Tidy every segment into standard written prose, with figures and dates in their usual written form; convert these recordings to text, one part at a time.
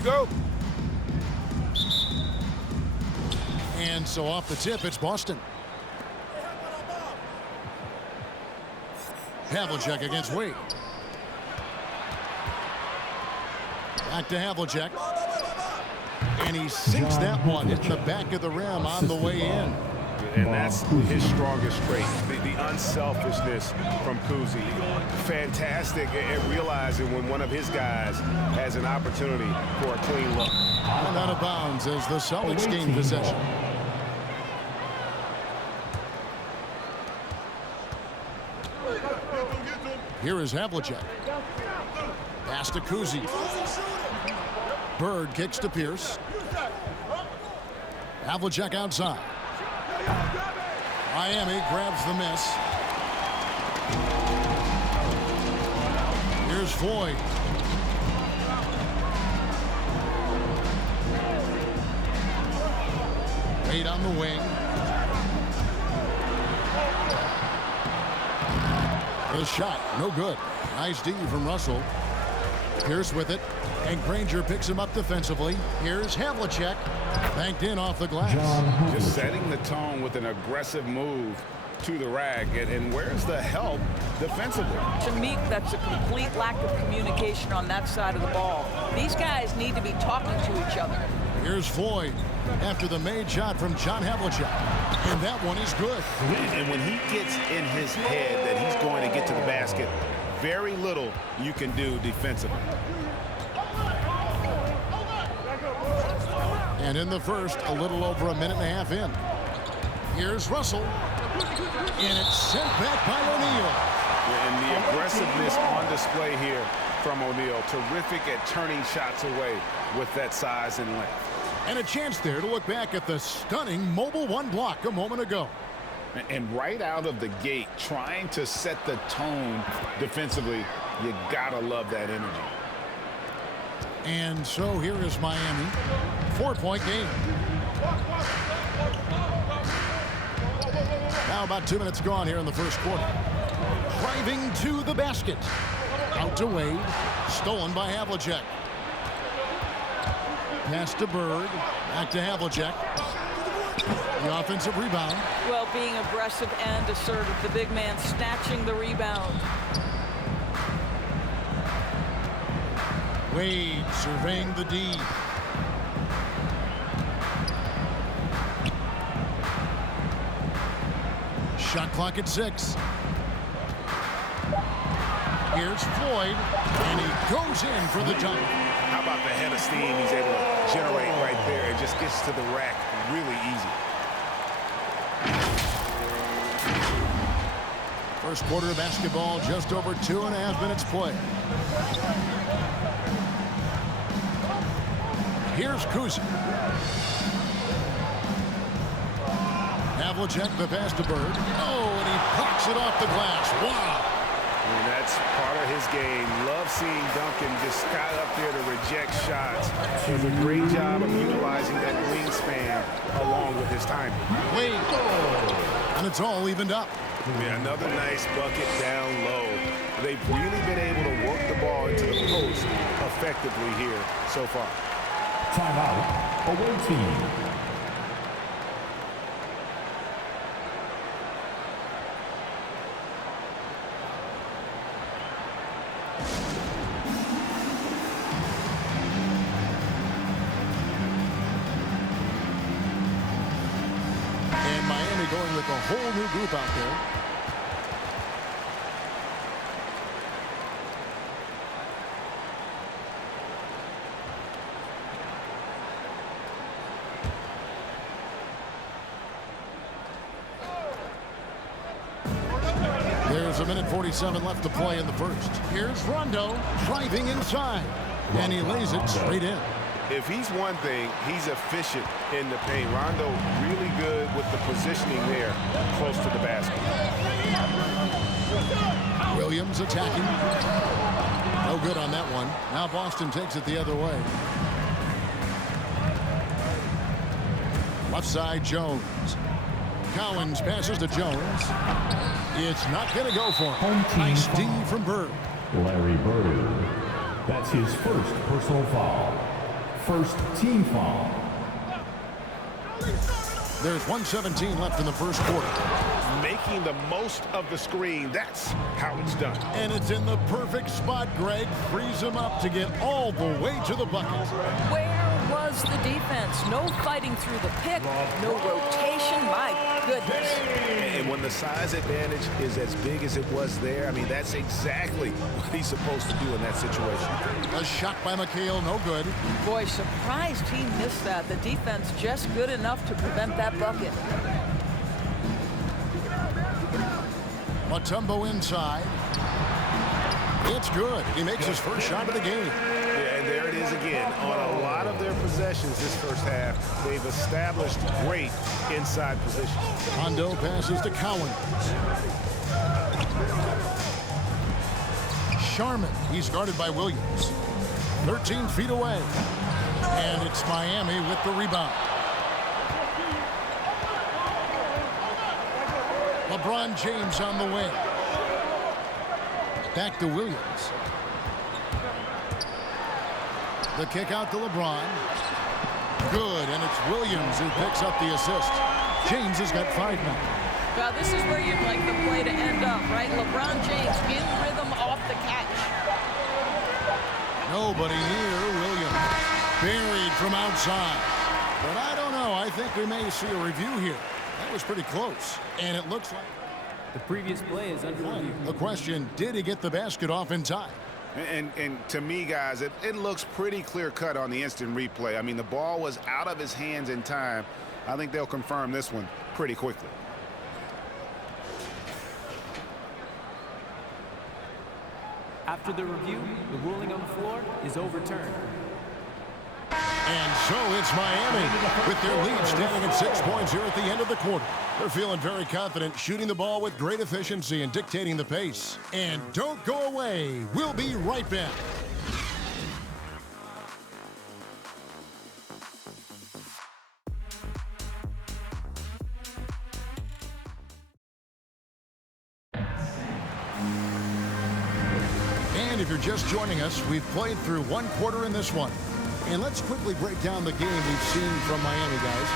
we go. And so off the tip, it's Boston. Havlicek against Wade. Back to Havlicek. And he sinks that one at the back of the rim on the way in. And that's his strongest trait, the unselfishness from Kuzi. Fantastic at realizing when one of his guys has an opportunity for a clean look. And out of bounds as the Celtics gain possession. Here is Havlicek. Pass to Kuzi. Bird kicks to Pierce. Havlicek outside. Miami grabs the miss. Here's Floyd. Wade on the wing. The shot, no good. Nice D from Russell. Pierce with it. And Granger picks him up defensively. Here's Havlicek. Banked in off the glass. Just setting the tone with an aggressive move to the rack. And where's the help defensively? To me, that's a complete lack of communication on that side of the ball. These guys need to be talking to each other. Here's Floyd after the made shot from John Havlicek. And that one is good. And when he gets in his head that he's going to get to the basket, very little you can do defensively. And in the first, a little over a minute and a half in. Here's Russell. And it's sent back by O'Neal. And the aggressiveness on display here from O'Neal. Terrific at turning shots away with that size and length. And a chance there to look back at the stunning mobile one block a moment ago. And right out of the gate, trying to set the tone defensively, you gotta love that energy. And so here is Miami. 4-point game. Now about 2 minutes gone here in the first quarter. Driving to the basket. Out to Wade. Stolen by Havlicek. Pass to Bird. Back to Havlicek. The offensive rebound. Well, being aggressive and assertive. The big man snatching the rebound. Wade surveying the D. Shot clock at 6. Here's Floyd, and he goes in for the dunk. How about the head of steam he's able to generate right there and just gets to the rack really easy. First quarter of basketball, just over 2.5 minutes play. Here's Kuzi. Havlicek, the pass to Bird. Oh, and he pucks it off the glass. Wow. And that's part of his game. Love seeing Duncan just got up there to reject shots. Does a great job of utilizing that wingspan along with his timing. Wade. And it's all evened up. Yeah, another nice bucket down low. They've really been able to work the ball into the post effectively here so far. Timeout, away team. And Miami going with a whole new group out there. There's a minute 47 left to play in the first. Here's Rondo driving inside. And he lays it straight in. If he's one thing, he's efficient in the paint. Rondo really good with the positioning there close to the basket. Williams attacking. No good on that one. Now Boston takes it the other way. Left side, Jones. Collins passes to Jones. It's not going to go for him. Nice D from Bird. Larry Bird. That's his first personal foul. First team foul. There's 1:17 left in the first quarter. Making the most of the screen. That's how it's done. And it's in the perfect spot, Greg. Frees him up to get all the way to the bucket. Where was the defense? No fighting through the pick, no rotation. My goodness. And when the size advantage is as big as it was there, I mean, that's exactly what he's supposed to do in that situation. A shot by McHale, no good. Boy, surprised he missed that. The defense just good enough to prevent that bucket. Mutombo inside. It's good. He makes his first shot of the game. Yeah, and there it is again. On a lot of their possessions this first half, they've established great inside position. Hondo passes to Cowan. Sharman, he's guarded by Williams. 13 feet away. And it's Miami with the rebound. LeBron James on the wing. Back to Williams. The kick out to LeBron. Good, and it's Williams who picks up the assist. James has got 5 now. Well, this is where you'd like the play to end up, right? LeBron James in rhythm off the catch. Nobody near Williams. Buried from outside. But I don't know. I think we may see a review here. That was pretty close. And it looks like the previous play is under review. the question, did he get the basket off in time? And to me, guys, it looks pretty clear-cut on the instant replay. I mean, the ball was out of his hands in time. I think they'll confirm this one pretty quickly. After the review, the ruling on the floor is overturned. And so it's Miami with their lead standing at 6 points here at the end of the quarter. They're feeling very confident, shooting the ball with great efficiency and dictating the pace. And don't go away. We'll be right back. And if you're just joining us, we've played through one quarter in this one. And let's quickly break down the game we've seen from Miami, guys.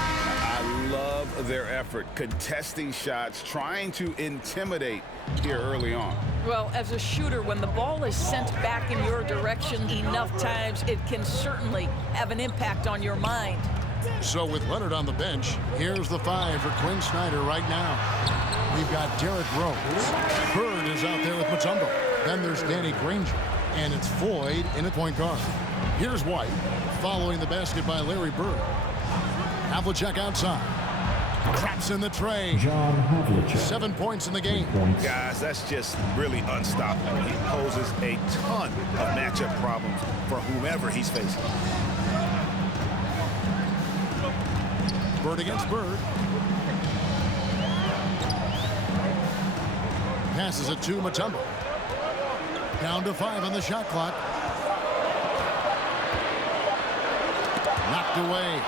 I love their effort, contesting shots, trying to intimidate here early on. Well, as a shooter, when the ball is sent back in your direction enough times, it can certainly have an impact on your mind. So with Leonard on the bench, here's the 5 for Quinn Snyder right now. We've got Derrick Rose. Bird is out there with Mutombo. Then there's Danny Granger. And it's Floyd in at point guard. Here's White, following the basket by Larry Bird. Havlicek outside. Traps in the tray. John Havlicek. 7 points in the game. Guys, that's just really unstoppable. He poses a ton of matchup problems for whomever he's facing. Bird against Bird. Passes it to Mutombo. Down to 5 on the shot clock. Knocked away.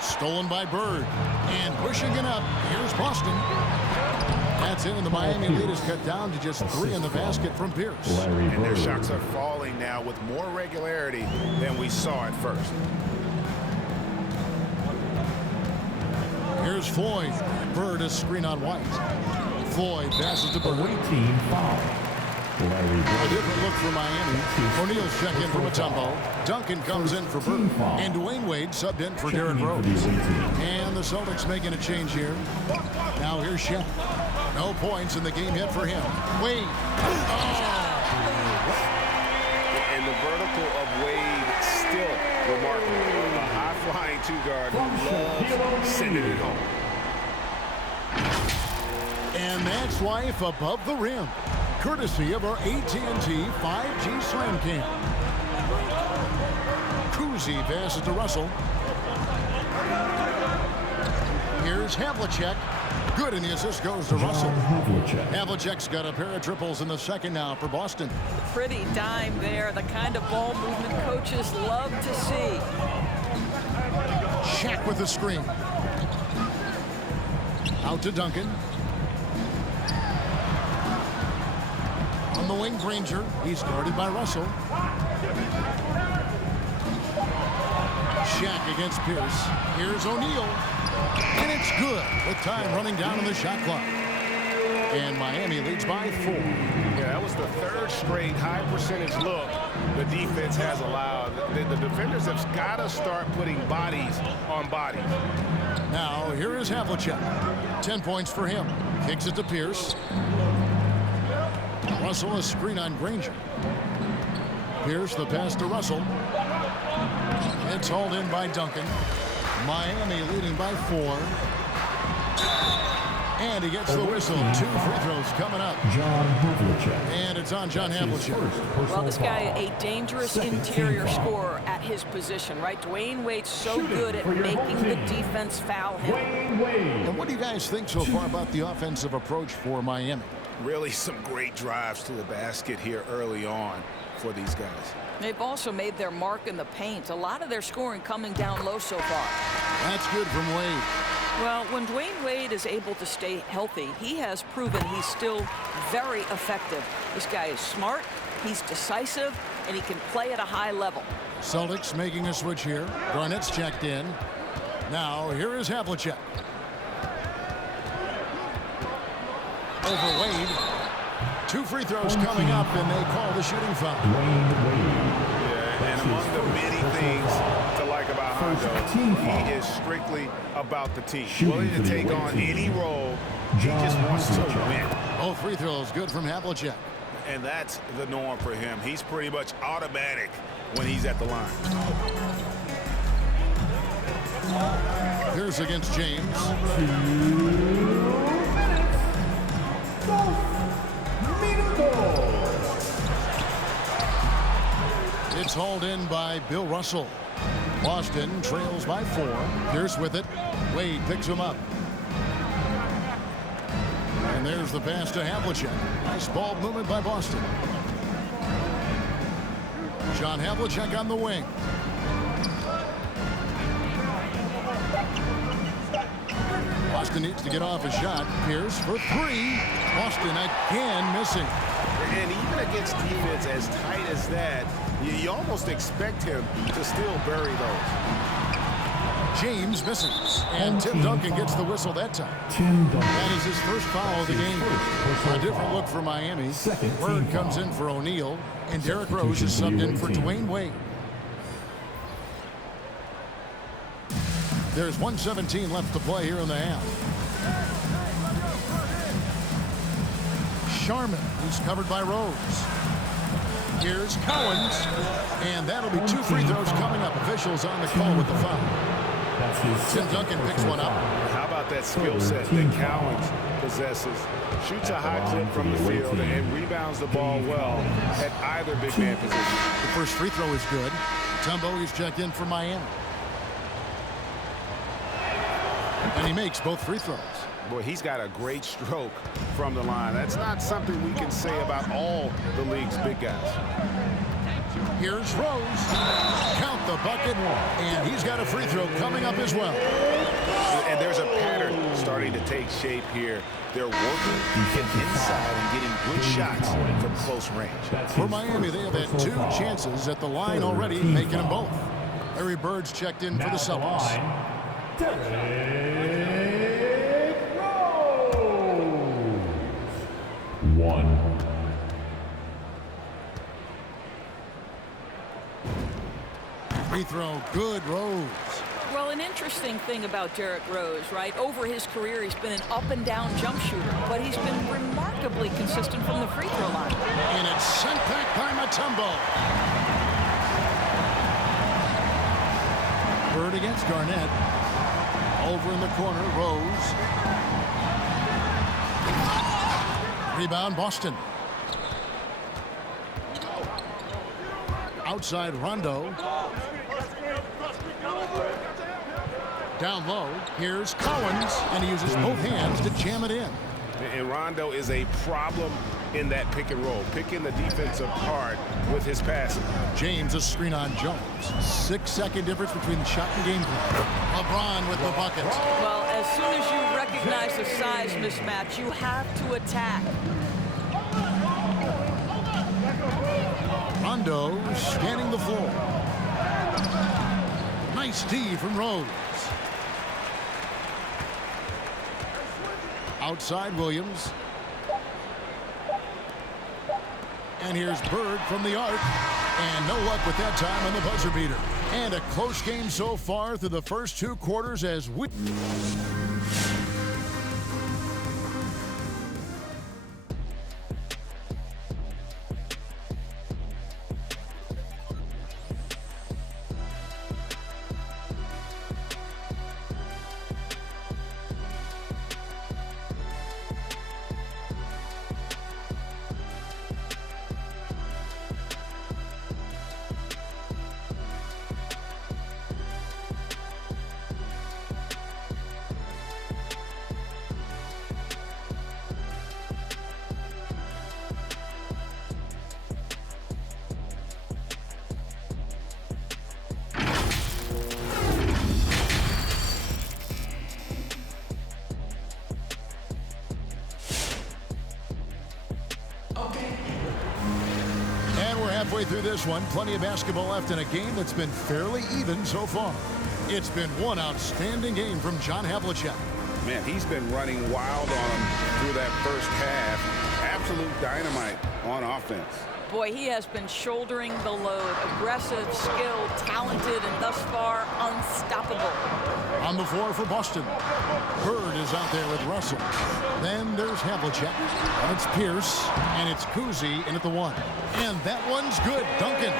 Stolen by Bird. And pushing it up. Here's Boston. That's it, and the Miami lead is cut down to just 3 in the basket from Pierce. And their shots are falling now with more regularity than we saw at first. Here's Floyd. Bird is screen on White. Floyd passes to Bird. Away team foul. Larry A Bird. different look for Miami. O'Neal's check in for Mutombo. Duncan comes in for Bird. And Dwayne Wade subbed in for Derrick Rose. And the Celtics making a change here. Now here's Shaq. No points in the game hit for him. Wade. And the vertical of Wade still remarkable. A high-flying 2-guard who loves sending it home. And that's life above the rim. Courtesy of our AT&T 5G Slam Cam. Kuzi passes to Russell. Here's Havlicek. Good, and the assist goes to Russell. Havlicek's got a pair of triples in the second now for Boston. Pretty dime there, the kind of ball movement coaches love to see. Shaq with the screen. Out to Duncan. On the wing, Granger. He's guarded by Russell. against Pierce. Here's O'Neal. And it's good with time running down on the shot clock. And Miami leads by 4. Yeah, that was the third straight high percentage look the defense has allowed. The defenders have got to start putting bodies on bodies. Now, here is Havlicek. 10 points for him. Kicks it to Pierce. Russell, a screen on Granger. Pierce, the pass to Russell. It's hauled in by Duncan. Miami leading by 4. And he gets the whistle. 2 free throws coming up. John Havlicek. And it's on John Havlicek. Well, this guy, a dangerous interior scorer at his position, right? Dwayne Wade's so good at making the defense foul him. And what do you guys think so far about the offensive approach for Miami? Really some great drives to the basket here early on for these guys. They've also made their mark in the paint. A lot of their scoring coming down low so far. That's good from Wade. Well, when Dwayne Wade is able to stay healthy, he has proven he's still very effective. This guy is smart, he's decisive, and he can play at a high level. Celtics making a switch here. Garnett's checked in. Now, here is Havlicek. Over Wade. 2 free throws coming up, and they call the shooting foul. Dwayne Wade. Yeah, and among the many things to like about Hondo, he is strictly about the team. Willing to take on any role. He just wants to win. Both free throws good from Havlicek. And that's the norm for him. He's pretty much automatic when he's at the line. Here's against James. 2 minutes. It's hauled in by Bill Russell. Boston trails by 4. Pierce with it. Wade picks him up. And there's the pass to Havlicek. Nice ball movement by Boston. John Havlicek on the wing. Boston needs to get off a shot. Pierce for 3. Boston again missing. And even against defense as tight as that, you almost expect him to still bury those. James misses. And Tim Duncan gets the whistle that time. Tim Duncan. That is his first foul of the game. A different look for Miami. Bird comes in for O'Neal. And Derrick Rose is subbed in for Dwayne Wade. There's 1:17 left to play here in the half. Sharman, who's covered by Rose. Here's Cowens, and that'll be 2 free throws coming up. Officials on the call with the foul. Tim Duncan picks one up. How about that skill set that Cowens possesses? Shoots a high clip from the field and rebounds the ball well at either big man position. The first free throw is good. Tumbo is checked in for Miami. And he makes both free throws. Boy, he's got a great stroke from the line. That's not something we can say about all the league's big guys. Here's Rose. Count the bucket. And he's got a free throw coming up as well. And there's a pattern starting to take shape here. They're working to get inside and getting good shots from close range. For Miami, they have had 2 chances at the line already, making them both. Larry Bird's checked in for the Celtics. Derrick Rose. 1. Free throw, good, Rose. Well, an interesting thing about Derrick Rose, right? Over his career, he's been an up-and-down jump shooter, but he's been remarkably consistent from the free throw line. And it's sent back by Mutombo. Bird against Garnett. Over in the corner, Rose. Rebound, Boston. Outside, Rondo. Down low, here's Cowens, and he uses both hands to jam it in. And Rondo is a problem in that pick and roll, picking the defense apart with his passing. James, a screen on Jones. 6-second difference between the shot and game plan. LeBron with the bucket. Well, as soon as you recognize the size mismatch, you have to attack. Rondo scanning the floor. Nice D from Rose. Outside Williams. And here's Bird from the arc. And no luck with that time on the buzzer beater. And a close game so far through the first 2 quarters as we... Halfway through this one, plenty of basketball left in a game that's been fairly even so far. It's been one outstanding game from John Havlicek. Man, he's been running wild on him through that first half. Absolute dynamite on offense. Boy, he has been shouldering the load. Aggressive, skilled, talented, and thus far unstoppable. On the floor for Boston. Bird is out there with Russell. Then there's Havlicek. And it's Pierce. And it's Kuzi in at the 1. And that one's good. Duncan.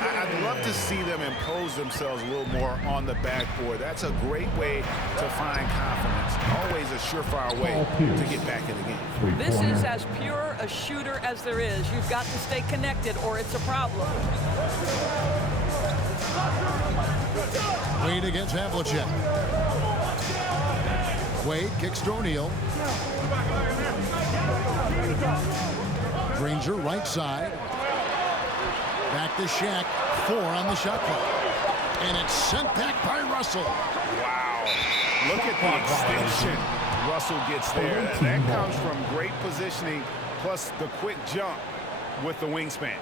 I'd love to see them impose themselves a little more on the backboard. That's a great way to find confidence. Always a surefire way to get back in the game. This is as pure a shooter as there is. You've got to stay connected or it's a problem. Wade against Havlicek. Wade kicks to O'Neal. Granger right side. Back to Shaq. 4 on the shot clock. And it's sent back by Russell. Wow. Look at the extension Russell gets there. That comes from great positioning plus the quick jump with the wingspan.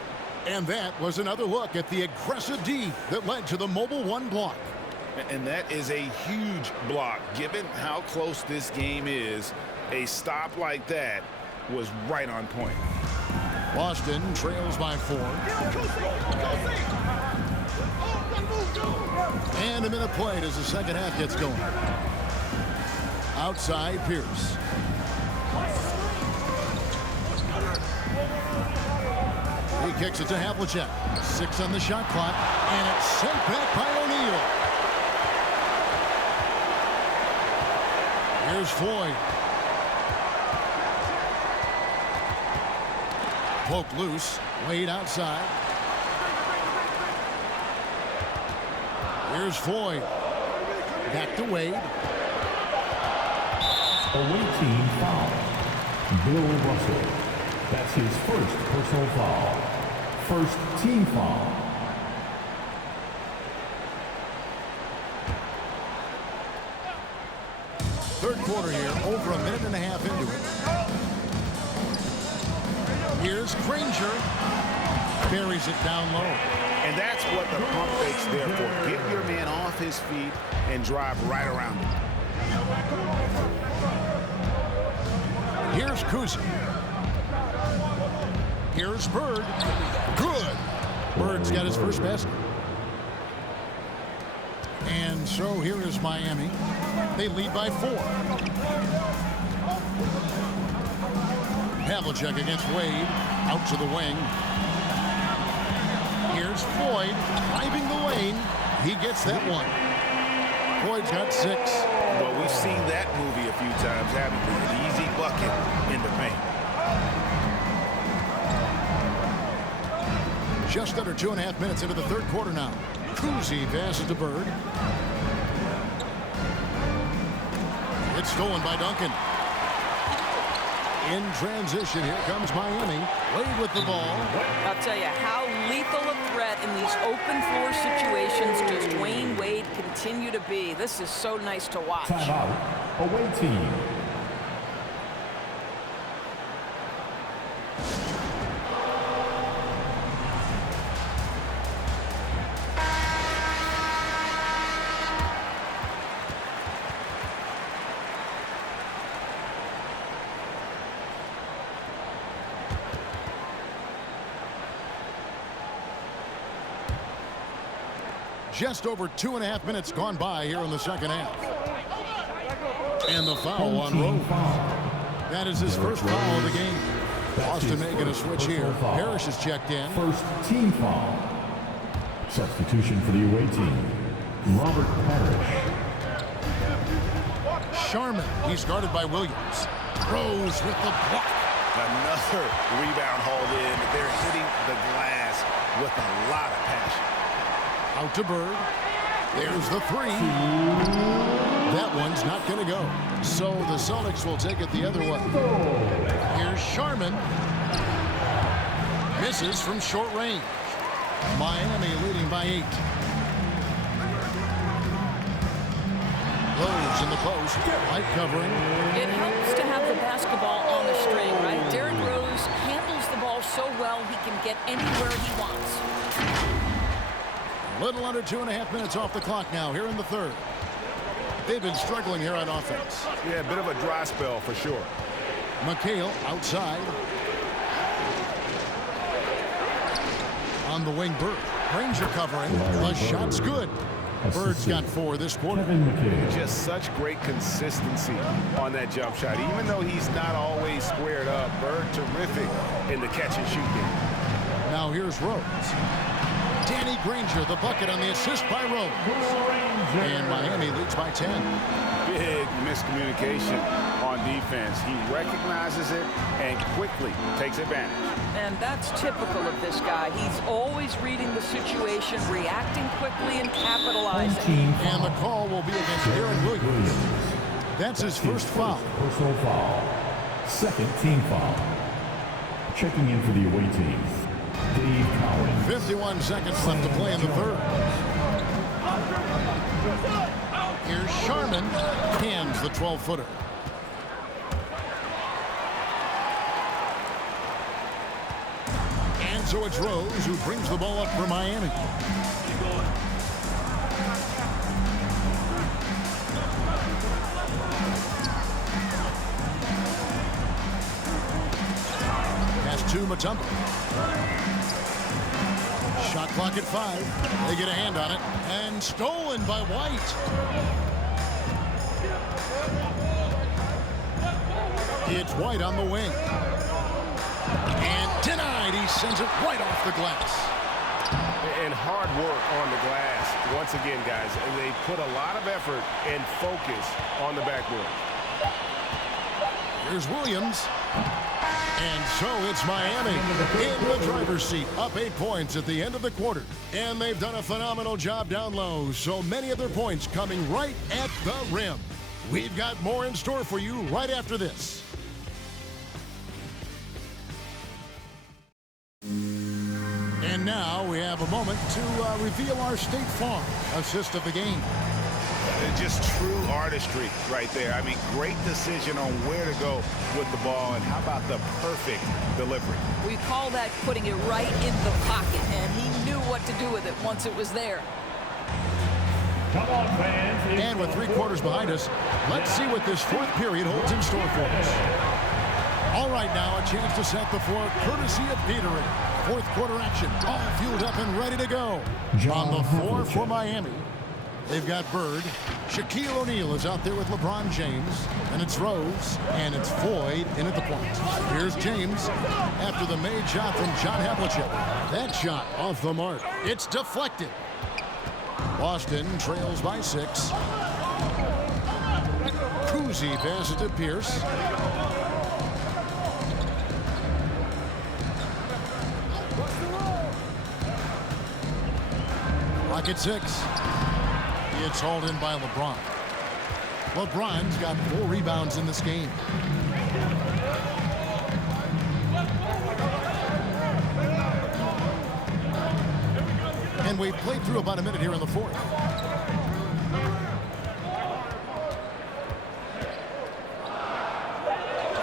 And that was another look at the aggressive D that led to the mobile 1 block. And that is a huge block. Given how close this game is, a stop like that was right on point. Boston trails by 4. And a minute played as the second half gets going. Outside Pierce. He kicks it to Havlicek. 6 on the shot clock. And it's sent back by O'Neal. Here's Floyd. Poke loose. Wade outside. Here's Floyd. Back to Wade. Away team foul. Bill Russell. That's his first personal foul. First team foul. Third quarter here, over a minute and a half into it. Here's Granger. Buries it down low. And that's what the pump fake's there for. Get your man off his feet and drive right around him. Here's Kuzi. Here's Bird. Good. Bird's got his first basket. And so here is Miami. They lead by 4. Havlicek against Wade. Out to the wing. Here's Floyd driving the lane. He gets that one. Floyd's got 6. Well, we've seen that movie a few times, haven't we? An easy bucket in the paint. Just under 2.5 minutes into the third quarter now. Kuzi passes to Bird. It's stolen by Duncan. In transition, here comes Miami. Wade with the ball. I'll tell you, how lethal a threat in these open floor situations does Dwayne Wade continue to be. This is so nice to watch. Timeout. Away team. Just over 2.5 minutes gone by here in the second half. And the foul on Rose. That is his first foul of the game. Boston making a switch here. Parrish is checked in. First team foul. Substitution for the away team, Robert Parrish. Sharman, he's guarded by Williams. Rose with the block. Another rebound hauled in. They're hitting the glass with a lot of passion. Out to Bird. There's the three. That one's not going to go. So the Celtics will take it the other way. Here's Sharman. Misses from short range. Miami leading by 8. Rose in the post. Light covering. It helps to have the basketball on the string, right? Derrick Rose handles the ball so well he can get anywhere he wants. A little under 2.5 minutes off the clock now here in the third. They've been struggling here on offense. Yeah, a bit of a dry spell for sure. McHale outside. On the wing, Bird. Granger covering. The shot's good. Bird's got 4 this quarter. Just such great consistency on that jump shot. Even though he's not always squared up, Bird terrific in the catch and shoot game. Now here's Rose. Danny Granger, the bucket on the assist by Rose. And Miami leads by 10. Big miscommunication on defense. He recognizes it and quickly takes advantage. And that's typical of this guy. He's always reading the situation, reacting quickly, and capitalizing. And the call will be against Aaron Williams. That's his first foul. Personal foul. Second team foul. Checking in for the away team, Dave Cowens. 51 seconds left to play in the third. Here's Sharman. Hands the 12-footer. And so it's Rose who brings the ball up for Miami. Pass to Mutombo. Shot clock at 5. They get a hand on it. And stolen by White. It's White on the wing. And denied. He sends it right off the glass. And hard work on the glass. Once again, guys, they put a lot of effort and focus on the backboard. Here's Williams. And so it's Miami in the driver's seat, up 8 points at the end of the quarter. And they've done a phenomenal job down low, so many of their points coming right at the rim. We've got more in store for you right after this. And now we have a moment to reveal our State Farm assist of the game. Just true artistry right there. I mean, great decision on where to go with the ball, and how about the perfect delivery? We call that putting it right in the pocket, and he knew what to do with it once it was there. Come on, fans. And with 3 quarters behind us, let's see what this fourth period holds in store for us. All right, now a chance to set the floor courtesy of Gatorade. Fourth quarter action, all fueled up and ready to go. On the floor for Miami, they've got Bird. Shaquille O'Neal is out there with LeBron James. And it's Rose. And it's Floyd in at the point. Here's James after the made shot from John Havlicek. That shot off the mark. It's deflected. Boston trails by 6. Kuzi passes to Pierce. Clock at 6. It's hauled in by LeBron. LeBron's got 4 rebounds in this game. And we've played through about a minute here in the fourth.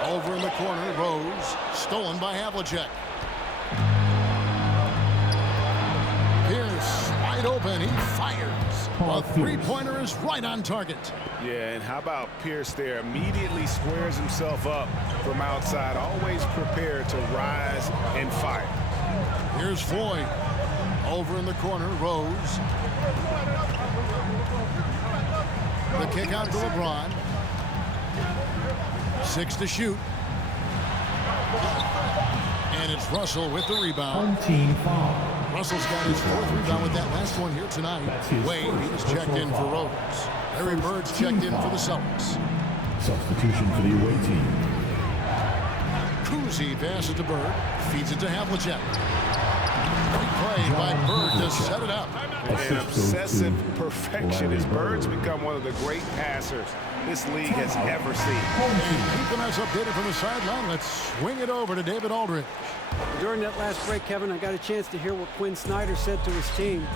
Over in the corner, Rose, stolen by Havlicek. Pierce, wide open, he fires. A 3-pointer is right on target. Yeah, and how about Pierce there? Immediately squares himself up from outside, always prepared to rise and fire. Here's Floyd. over in the corner, Rose. The kick out to LeBron. 6 to shoot. And it's Russell with the rebound. Home team foul. Russell's got his 4th rebound with that last one here tonight. Wade, he's checked in for Rose. Larry Bird's checked in for the Celtics. Substitution for the away team. Kuzi passes to Bird, feeds it to Havlicek. Great play by Bird to set it up. An obsessive perfectionist. Bird's become one of the great passers this league has ever seen. And keeping us updated from the sideline, let's swing it over to David Aldridge. During that last break, Kevin, I got a chance to hear what Quinn Snyder said to his team.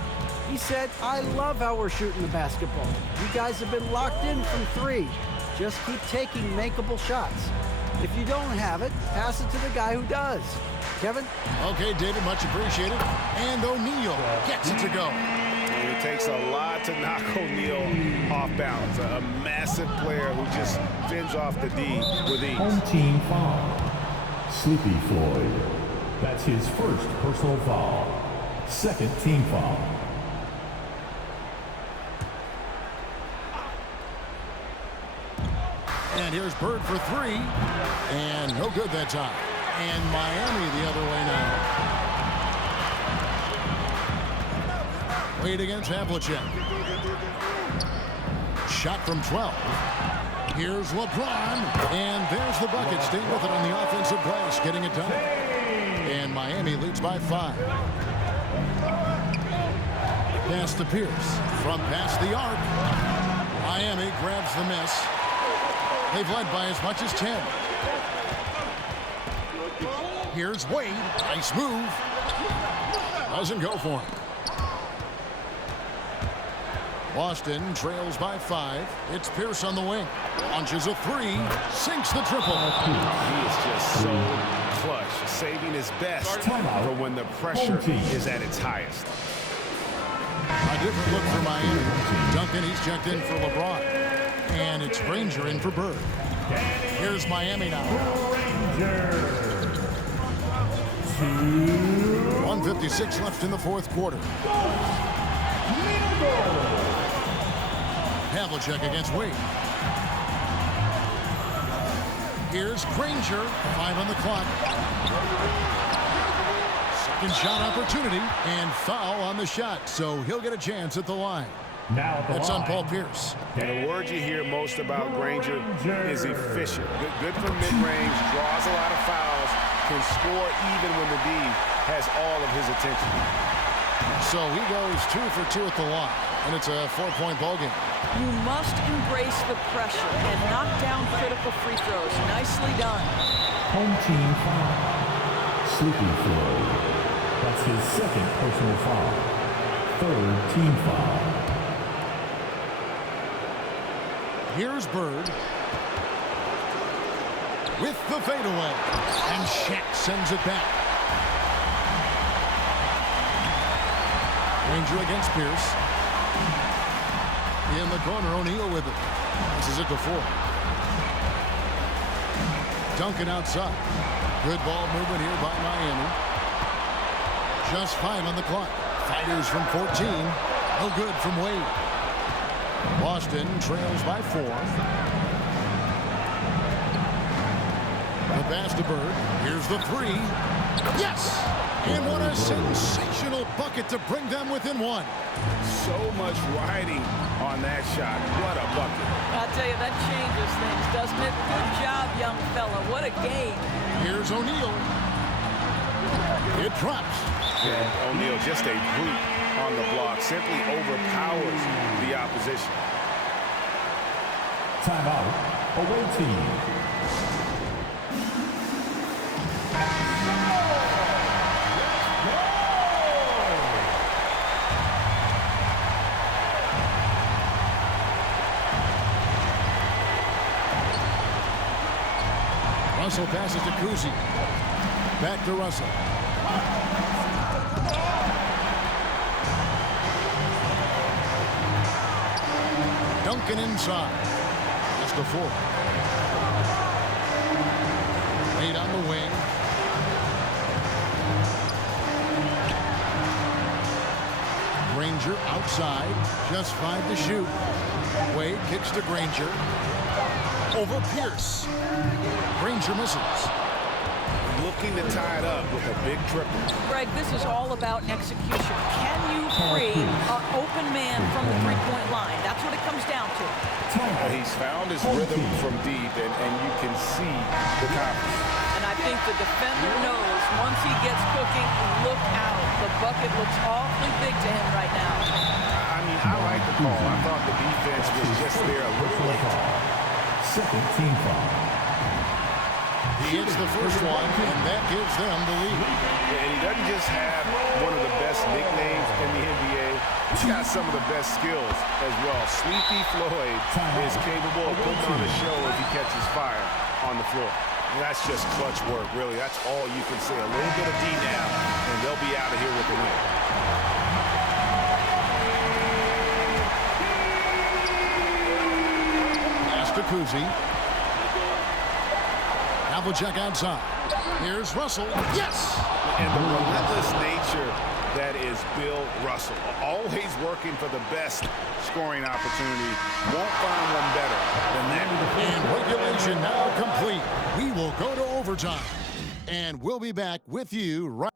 He said, I love how we're shooting the basketball. You guys have been locked in from 3. Just keep taking makeable shots. If you don't have it, pass it to the guy who does. Kevin? Okay, David, much appreciated. And O'Neal gets it to go. It takes a lot to knock O'Neal off balance. A massive player who just fends off the D with ease. Home team foul. Sleepy Floyd. That's his first personal foul. 2nd team foul. And here's Bird for 3. And no good that time. And Miami the other way now. Wade against Havlicek. Shot from 12. Here's LeBron. And there's the bucket. Staying with it on the offensive glass, getting it done. And Miami leads by 5. Pass to Pierce. From past the arc. Miami grabs the miss. They've led by as much as 10. Here's Wade. Nice move. Doesn't go for him. Boston trails by 5. It's Pierce on the wing. Launches a 3. Sinks the triple. He is just so clutch, saving his best for when the pressure is at its highest. A different look for Miami. Duncan, he's checked in for LeBron. And it's Granger in for Bird. Here's Miami now. 1:56 left in the 4th quarter. Havlicek against Wade. Here's Granger. 5 on the clock. Second shot opportunity and foul on the shot, so he'll get a chance at the line. Now it's on Paul Pierce. And the word you hear most about Granger is efficient. Good from mid-range, draws a lot of fouls, can score even when the D has all of his attention. So he goes 2 for 2 at the line, and it's a 4-point ball game. You must embrace the pressure and knock down critical free throws. Nicely done. Home team foul. Sleepy Floyd. That's his 2nd personal foul. 3rd team foul. Here's Bird with the fadeaway, and Shaq sends it back. Granger against Pierce. In the corner, O'Neal with it. This is it to 4. Duncan outside. Good ball movement here by Miami. Just 5 on the clock. Fighters from 14. No good from Wade. Boston trails by 4. The pass to Bird. Here's the 3. Yes! And what a sensational bucket to bring them within 1. So much riding on that shot. What a bucket. I'll tell you, that changes things, doesn't it? Good job, young fella. What a game. Here's O'Neal. It drops. And O'Neal, just a brute on the block, simply overpowers the opposition. Timeout. Away team. Russell passes to Kuzi. Back to Russell. Duncan inside. Just a 4. Wade on the wing. Granger outside. Just 5 to shoot. Wade kicks to Granger. Over Pierce. Granger misses. Looking to tie it up with a big triple. Greg, this is all about execution. Can you free an open man from the three-point line? That's what it comes down to. He's found his rhythm from deep, and you can see the confidence. And I think the defender knows once he gets cooking, look out. The bucket looks awfully big to him right now. I mean, I like the call. I thought the defense was just there a little late. Second team foul. He hits the first one, and that gives them the lead. And he doesn't just have one of the best nicknames in the NBA. He's got some of the best skills as well. Sleepy Floyd is capable of putting on a show if he catches fire on the floor. And that's just clutch work, really. That's all you can say. A little bit of D now, and they'll be out of here with the win. Pass to Kuzi. Havlicek outside. Here's Russell. Yes! And the relentless nature that is Bill Russell. Always working for the best scoring opportunity. Won't find one better than that. And regulation now complete. We will go to overtime. And we'll be back with you right.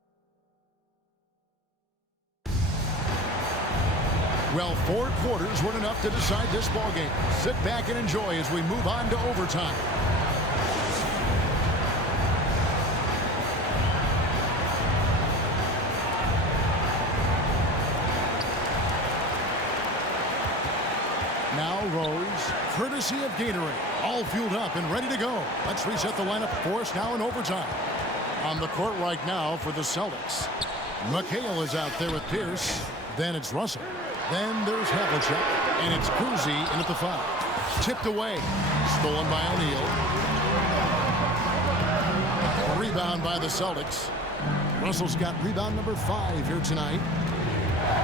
Well, 4 quarters weren't enough to decide this ballgame. Sit back and enjoy as we move on to overtime. Now Rose, courtesy of Gatorade, all fueled up and ready to go. Let's reset the lineup for us now in overtime. On the court right now for the Celtics. McHale is out there with Pierce. Then it's Russell. Then there's Havlicek, and it's Kuzi in at the foul. Tipped away, stolen by O'Neal. Rebound by the Celtics. Russell's got rebound number 5 here tonight.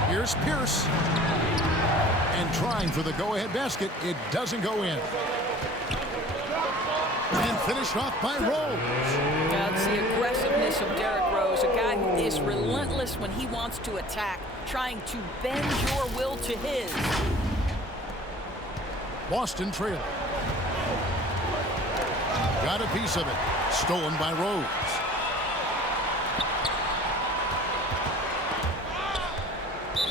Here's Pierce. And trying for the go-ahead basket. It doesn't go in. And finished off by Rose. That's the aggressiveness of Derrick Rose, a guy who is relentless when he wants to attack, trying to bend your will to his. Boston trailing. Got a piece of it. Stolen by Rose.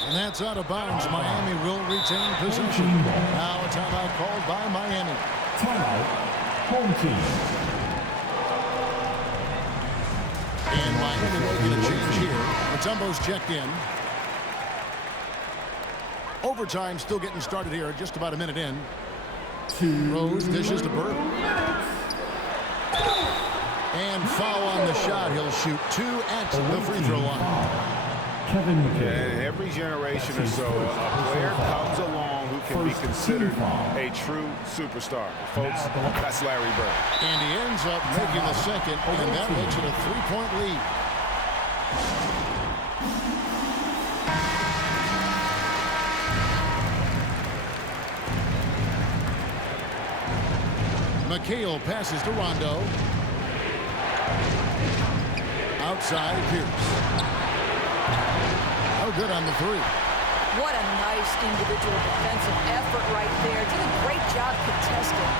And that's out of bounds. Miami will retain possession. Now a timeout called by Miami. Timeout. Home team. And Miami will get a change here. Mutombo's checked in. Overtime still getting started here. Just about a minute in. Rose dishes to Bird. And foul on the shot. He'll shoot 2 at the free throw line. Kevin McHale. And every generation or so, a player comes along who can be considered a true superstar. Folks, that's Larry Bird. And he ends up making the second, and that makes it a 3-point lead. McHale passes to Rondo. Outside, Pierce. Oh, good on the 3. What a nice individual defensive effort right there. Did a great job contesting.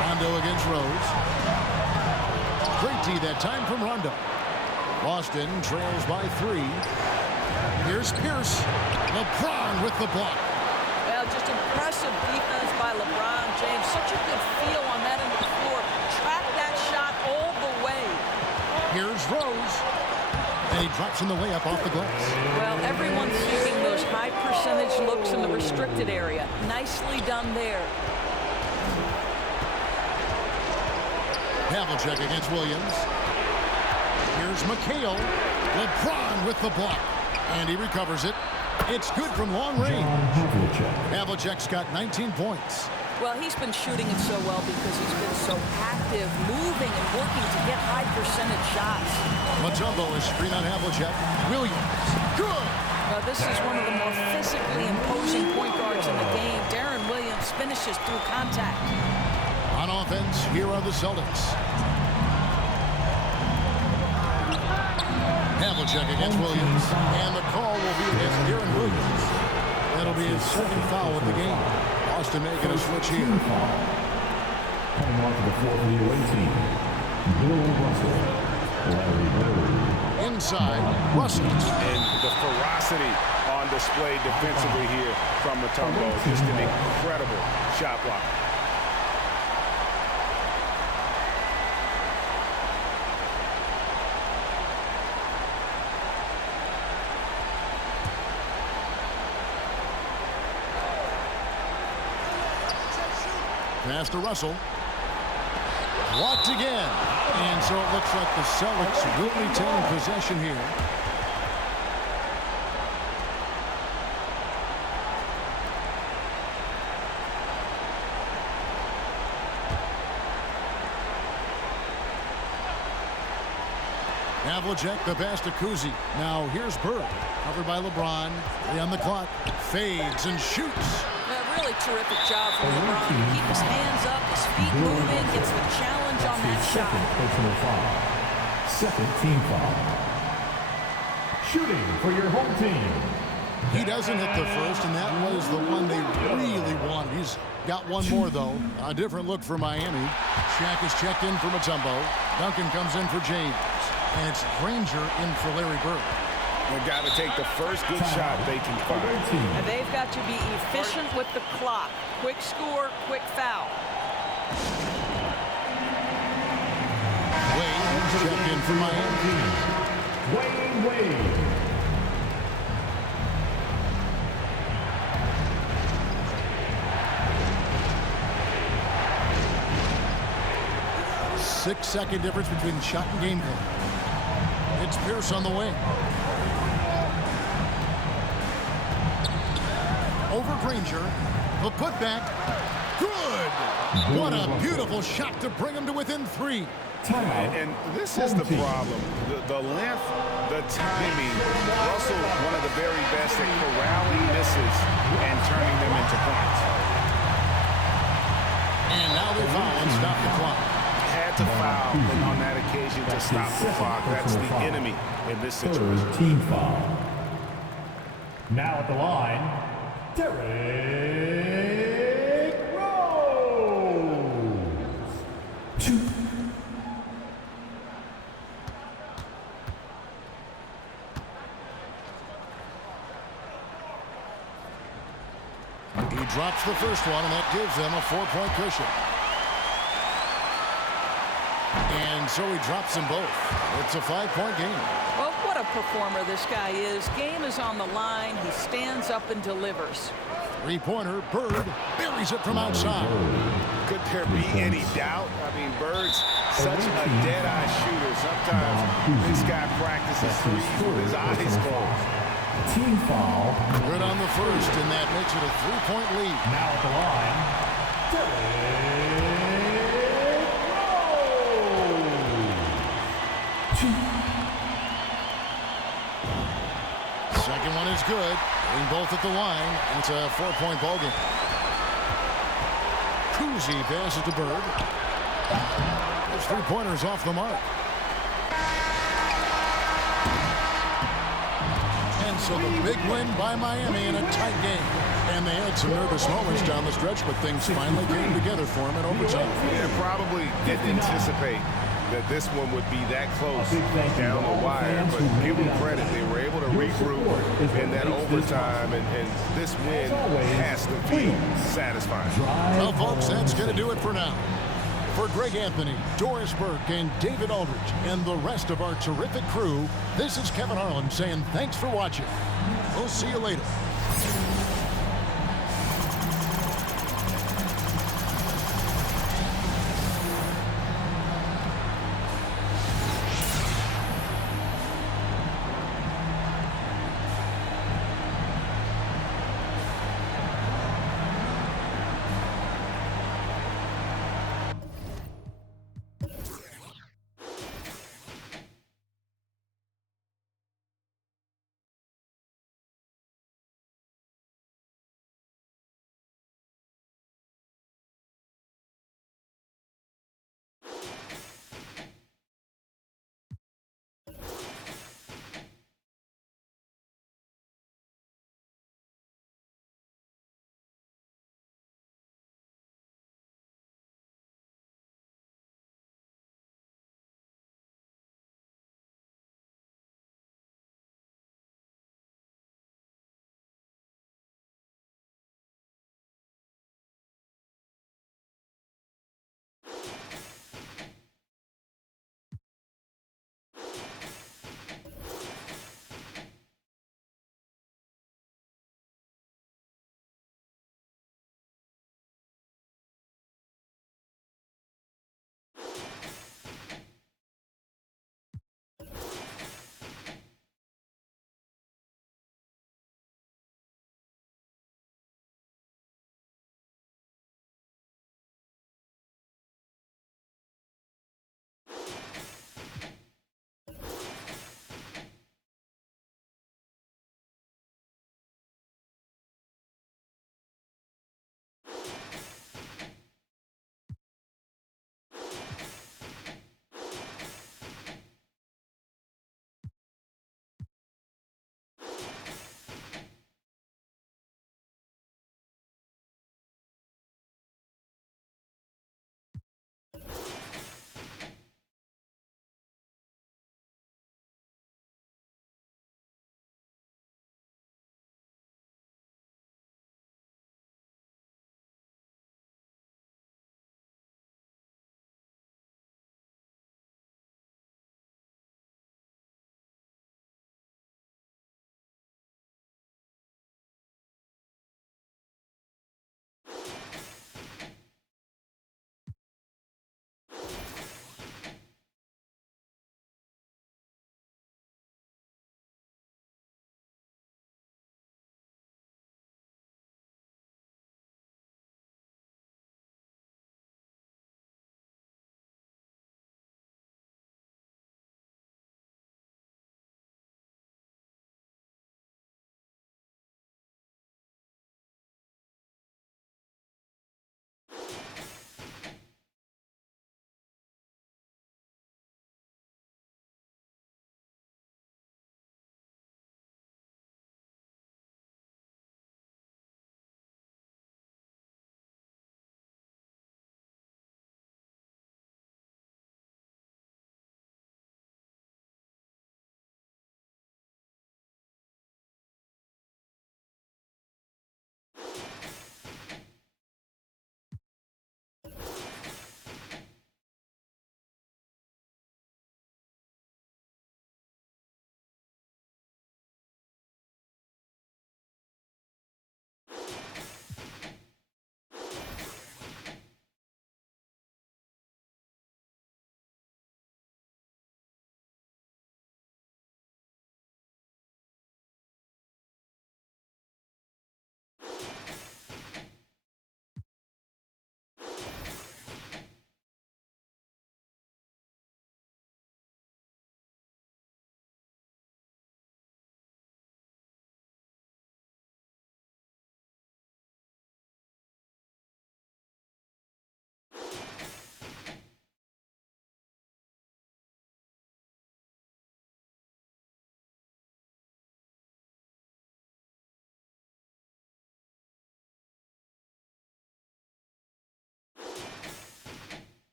Rondo against Rose. Great D that time from Rondo. Boston trails by 3. Here's Pierce. LeBron with the block. Well, just impressive defense by LeBron James. Such a good feel on that end of the floor. Track that shot all the way. Here's Rose. And he drops in the layup off the glass. Well, everyone's seeking those high percentage looks in the restricted area. Nicely done there. Havlicek against Williams. Here's McHale. LeBron with the block. And he recovers it. It's good from long range. Havlicek's got 19 points. Well, he's been shooting it so well because he's been so active, moving and working to get high percentage shots. Mutombo is screen on Havlicek. Williams. Good. Well, this is one of the more physically imposing point guards in the game. Darren Williams finishes through contact. On offense, here are the Celtics. Havlicek against Williams. And the call will be against Darren Williams. That'll be his second foul of the game. Boston making a switch here. Coming on to the floor for the away team, Bill Russell. Larry Bird. Inside, Russell. And the ferocity on display defensively here from Mutombo. Just an incredible shot block. Pass to Russell. Blocked again. And so it looks like the Celtics will retain possession here. Havlicek, the pass to Kuzi. Now here's Bird. Covered by LeBron. 3 on the clock. Fades and shoots. Really terrific job from LeBron to keep his hands up, his feet moving, gets the challenge on that shot. Personal foul. Second team foul. Shooting for your home team. He doesn't hit the first, and that was the one they really wanted. He's got one more, though. A different look for Miami. Shaq is checked in for Mutombo. Duncan comes in for James. And it's Granger in for Larry Bird. They've got to take the first good shot they can find. And they've got to be efficient with the clock. Quick score, quick foul. Wade checked in for Miami. Wade. 6-second difference between shot and game clock. It's Pierce on the wing. Over Granger. The putback. Good. What a beautiful shot to bring him to within 3. And this is the problem. The length, the timing. Russell, one of the very best at corralling misses and turning them into points. And now they foul and stop the clock. Had to foul on that occasion to stop the clock. That's the enemy in this situation. Third team foul. Now at the line, Derrick Rose. 2. He drops the first one, and that gives them a 4-point cushion. And so he drops them both. It's a 5-point game. Well, what a performer this guy is. Game is on the line. He stands up and delivers. 3-pointer, Bird buries it from outside. Could there be any doubt? I mean, Bird's such a dead-eye shooter. Sometimes this guy practices threes with his eyes closed. Team foul. Good on the first, and that makes it a 3-point lead. Now at the line, Derrick Rose. 2. Second one is good. Getting both at the line, and it's a 4-point ball game. Kuzi passes to Bird. Those 3-pointers off the mark. And so the big win by Miami in a tight game. And they had some nervous moments down the stretch, but things finally came together for them in overtime. Yeah, probably didn't anticipate that this one would be that close down the wire, but give them credit. They were able to regroup in that overtime, and this win has to feel satisfying. Well, folks, that's going to do it for now. For Greg Anthony, Doris Burke, and David Aldridge, and the rest of our terrific crew, this is Kevin Harlan saying thanks for watching. We'll see you later.